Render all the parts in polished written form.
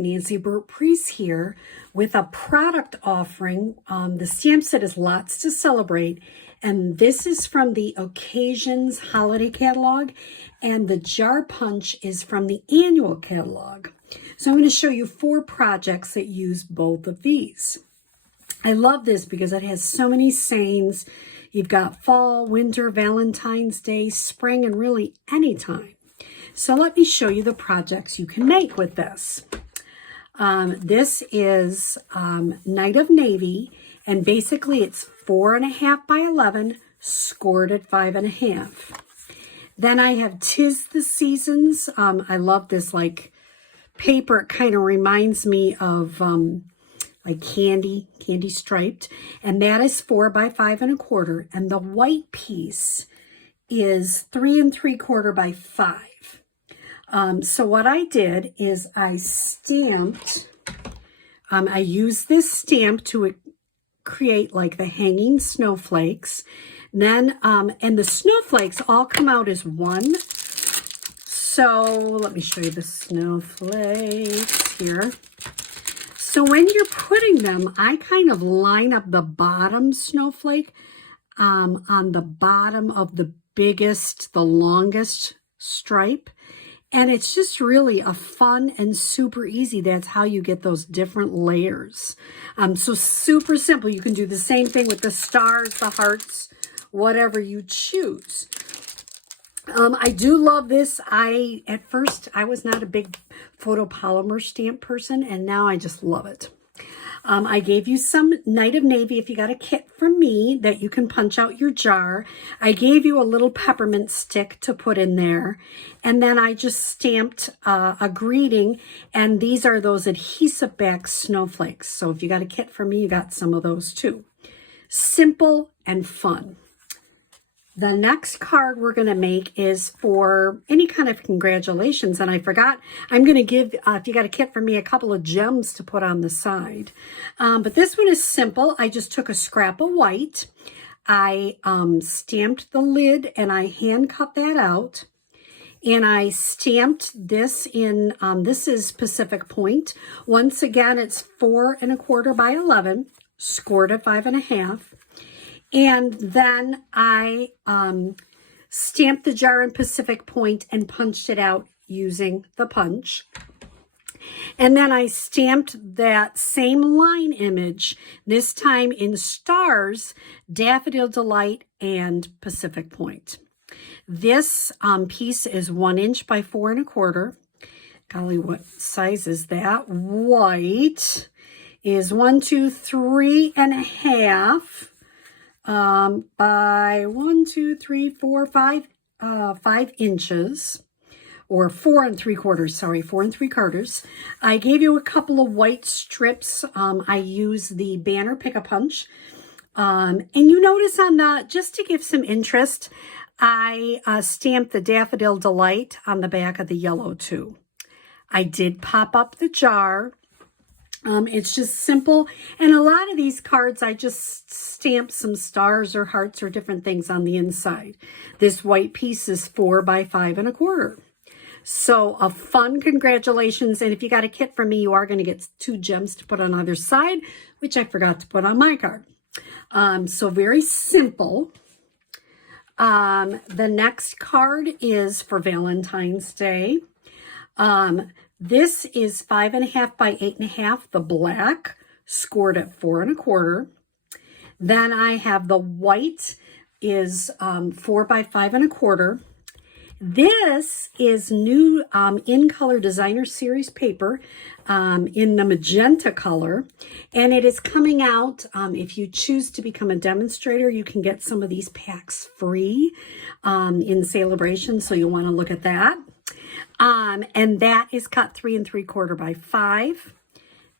Nancy Burt-Preece here with a product offering. The stamp set is Lots to Celebrate, and this is from the Occasions Holiday Catalog, and the jar punch is from the Annual Catalog. So I'm going to show you 4 projects that use both of these. I love this because it has so many sayings. You've got fall, winter, Valentine's Day, spring, and really anytime. So let me show you the projects you can make with this. This is Night of Navy, and basically it's 4.5 by 11, scored at 5.5. Then I have 'Tis the Seasons. I love this like paper. It kind of reminds me of like candy striped, and that is 4 by 5.25. And the white piece is 3 3/4 by 5. So what I did is I stamped, I used this stamp to create like the hanging snowflakes. Then, and the snowflakes all come out as one. So let me show you the snowflakes here. So when you're putting them, I kind of line up the bottom snowflake on the bottom of the biggest, the longest stripe. And it's just really a fun and super easy. That's how you get those different layers. So super simple. You can do the same thing with the stars, the hearts, whatever you choose. I do love this. At first, I was not a big photopolymer stamp person, and now I just love it. I gave you some Night of Navy if you got a kit from me that you can punch out your jar. I gave you a little peppermint stick to put in there. And then I just stamped a greeting, and these are those adhesive back snowflakes. So if you got a kit from me, you got some of those too. Simple and fun. The next card we're going to make is for any kind of congratulations. And I forgot, I'm going to give, if you got a kit from me, a couple of gems to put on the side. But this one is simple. I just took a scrap of white. I stamped the lid and I hand cut that out. And I stamped this in, this is Pacific Point. Once again, it's 4 1/4 by 11, scored at 5.5. And then I stamped the jar in Pacific Point and punched it out using the punch. And then I stamped that same line image, this time in stars, Daffodil Delight, and Pacific Point. This piece is 1 inch by 4 1/4. Golly, what size is that? White is 1, 2, 3.5. By 1, 2, 3, 4, 5, 5 inches, or 4 3/4, sorry, 4 3/4. I gave you a couple of white strips. I use the Banner Pick-a-Punch. And you notice on the, just to give some interest, I stamped the Daffodil Delight on the back of the yellow too. I did pop up the jar. It's just simple. And a lot of these cards, I just stamp some stars or hearts or different things on the inside. This white piece is 4 by 5 1/4. So a fun congratulations. And if you got a kit from me, you are going to get 2 gems to put on either side, which I forgot to put on my card. So very simple. The next card is for Valentine's Day. This is 5.5 by 8.5, the black, scored at 4 1/4. Then I have the white is 4 by 5 1/4. This is new In Color Designer Series paper in the magenta color, and it is coming out. If you choose to become a demonstrator, you can get some of these packs free in Celebration, so you'll want to look at that. And that is cut 3 3/4 by 5.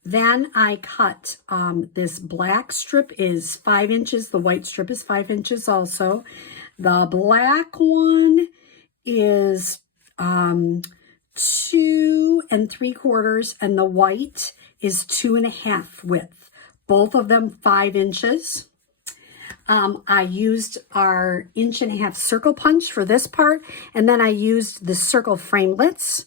Then I cut this black strip is 5 inches. The white strip is 5 inches also. The black one is 2 3/4, and the white is 2.5 width. Both of them 5 inches. I used our 1.5 inch circle punch for this part, and then I used the circle framelets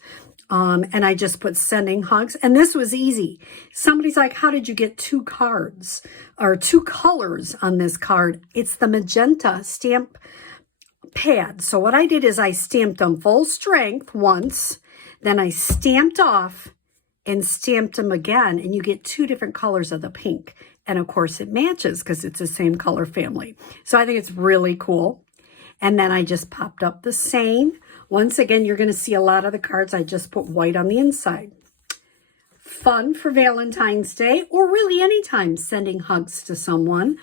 And I just put sending hugs. And this was easy. Somebody's like, how did you get 2 cards or 2 colors on this card? It's the magenta stamp pad. So what I did is I stamped them full strength once, then I stamped off and stamped them again, and you get 2 different colors of the pink. And of course it matches because it's the same color family. So I think it's really cool. And then I just popped up the same. Once again, you're going to see a lot of the cards. I just put white on the inside. Fun for Valentine's Day, or really anytime, sending hugs to someone.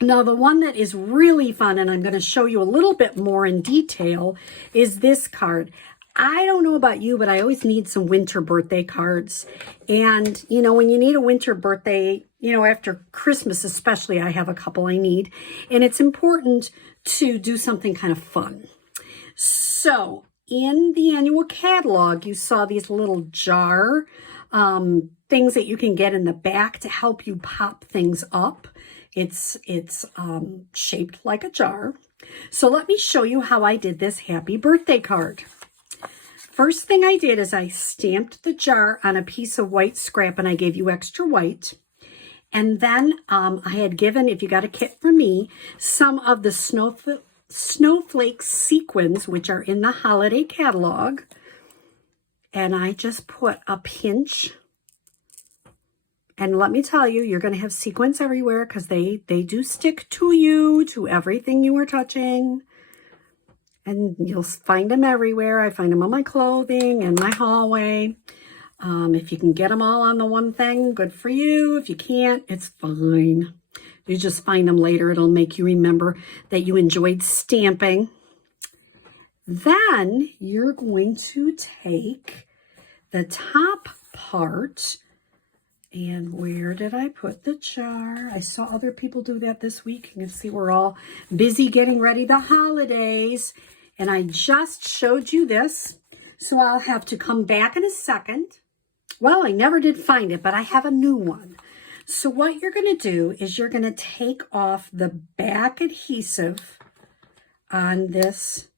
Now, the one that is really fun, and I'm going to show you a little bit more in detail, is this card. I don't know about you, but I always need some winter birthday cards. And, you know, when you need a winter birthday, you know, after Christmas especially, I have a couple I need. And it's important to do something kind of fun. So in the annual catalog, you saw these little jar things that you can get in the back to help you pop things up. It's shaped like a jar. So let me show you how I did this happy birthday card. First thing I did is I stamped the jar on a piece of white scrap, and I gave you extra white. And then I had given, if you got a kit from me, some of the snowflake sequins, which are in the holiday catalog. And I just put a pinch. And let me tell you, you're going to have sequins everywhere because they do stick to you, to everything you are touching. And you'll find them everywhere. I find them on my clothing and my hallway. If you can get them all on the one thing, good for you. If you can't, it's fine. You just find them later. It'll make you remember that you enjoyed stamping. Then you're going to take the top part. And where did I put the jar? I saw other people do that this week. You can see we're all busy getting ready the holidays. And I just showed you this. So I'll have to come back in a second. Well, I never did find it, but I have a new one. So what you're going to do is you're going to take off the back adhesive on this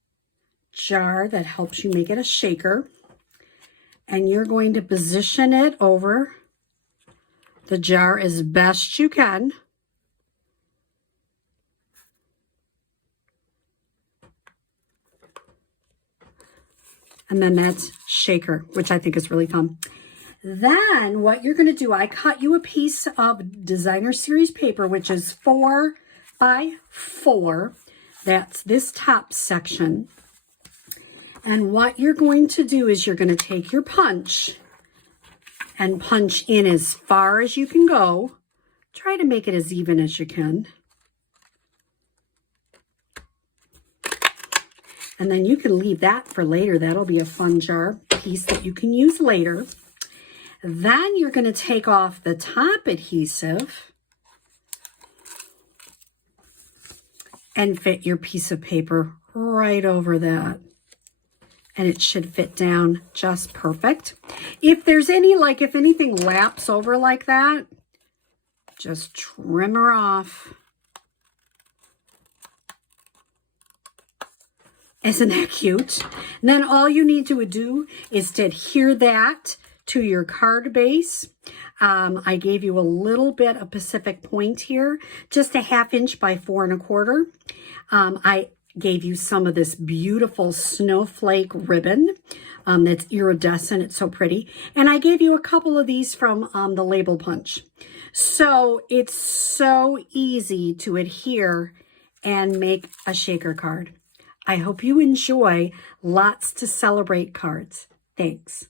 jar that helps you make it a shaker. And you're going to position it over the jar as best you can. And then that's shaker, which I think is really fun. Then what you're going to do, I cut you a piece of designer series paper, which is 4 by 4. That's this top section. And what you're going to do is you're going to take your punch and punch in as far as you can go. Try to make it as even as you can. And then you can leave that for later. That'll be a fun jar piece that you can use later. Then you're going to take off the top adhesive and fit your piece of paper right over that. And it should fit down just perfect. If there's any, like if anything laps over like that, just trim her off. Isn't that cute? And then all you need to do is to adhere that to your card base. I gave you a little bit of Pacific Point here, just a 1/2 inch by 4 1/4. I gave you some of this beautiful snowflake ribbon that's iridescent. It's so pretty. And I gave you a couple of these from the label punch. So it's so easy to adhere and make a shaker card. I hope you enjoy lots to celebrate cards. Thanks.